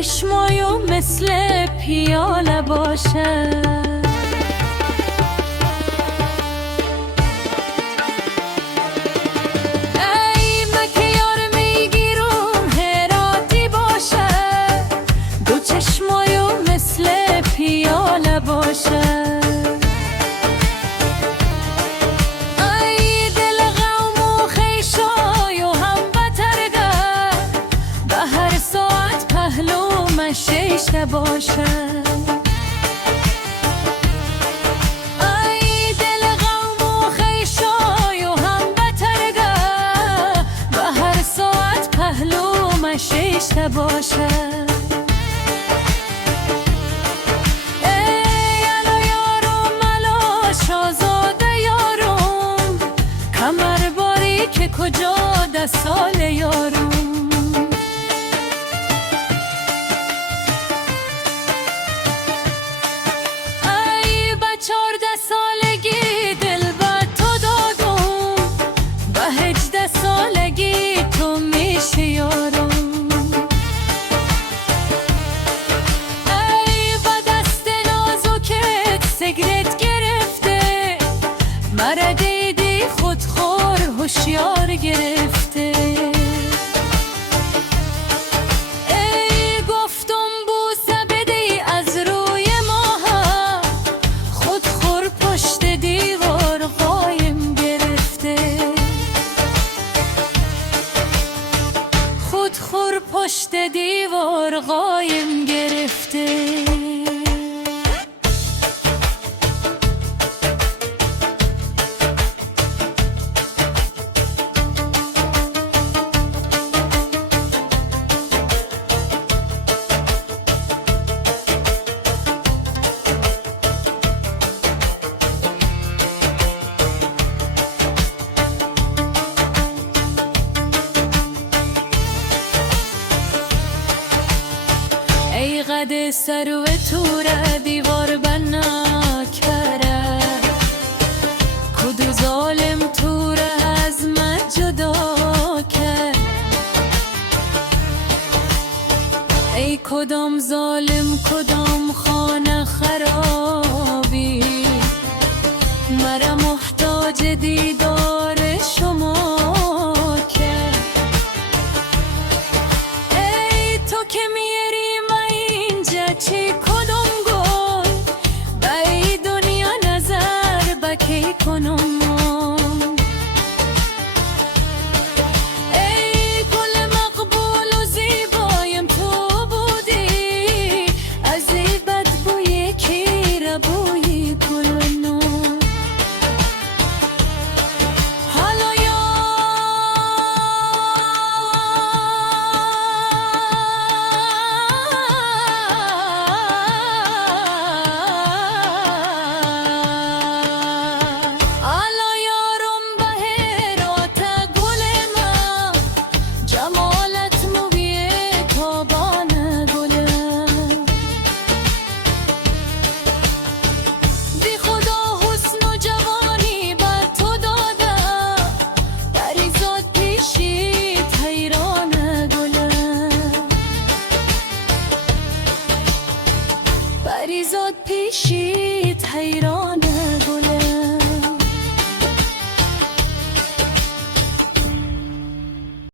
چشمایو مثل پیاله باشه. ای مکه یار میگیرم هراتی باشه، دو چشمایو مثل پیاله باشه. ای دل غم و خیشایو هم بترگه، به هر ساعت پهلو مشیشته باشه. ای دل غم و خیشایو هم بترگه، به هر ساعت پهلو مشیشته باشه. که کجا ده سال یارم، ای با 14 سالگی دل به تو دادم، با 18 سالگی تو میشی یارم. ای با دست نازکت سیگرت گرفته، مرا دیدی خودخور هوشیار گرفته. ای گفتم بوسه بدی از روی ماه، خودخور پشت دیوار قایم گرفته. خودخور پشت دیوار قایم گرفته. ای قد سرو توره دیوار بنا کره، کدو ظالم توره از من جدا کرد. ای کدام ظالم کدام خانه خرابی، مرا محتاج دیدار شما کرد. ای تو که میری چی کدوم گل، به ای دنیا نظر بکی کنم. ای گل مقبول و زیبایم تو بودی، از ای بدبوی کی ربوی گل نو. حالا پریزاد پیشیت حیران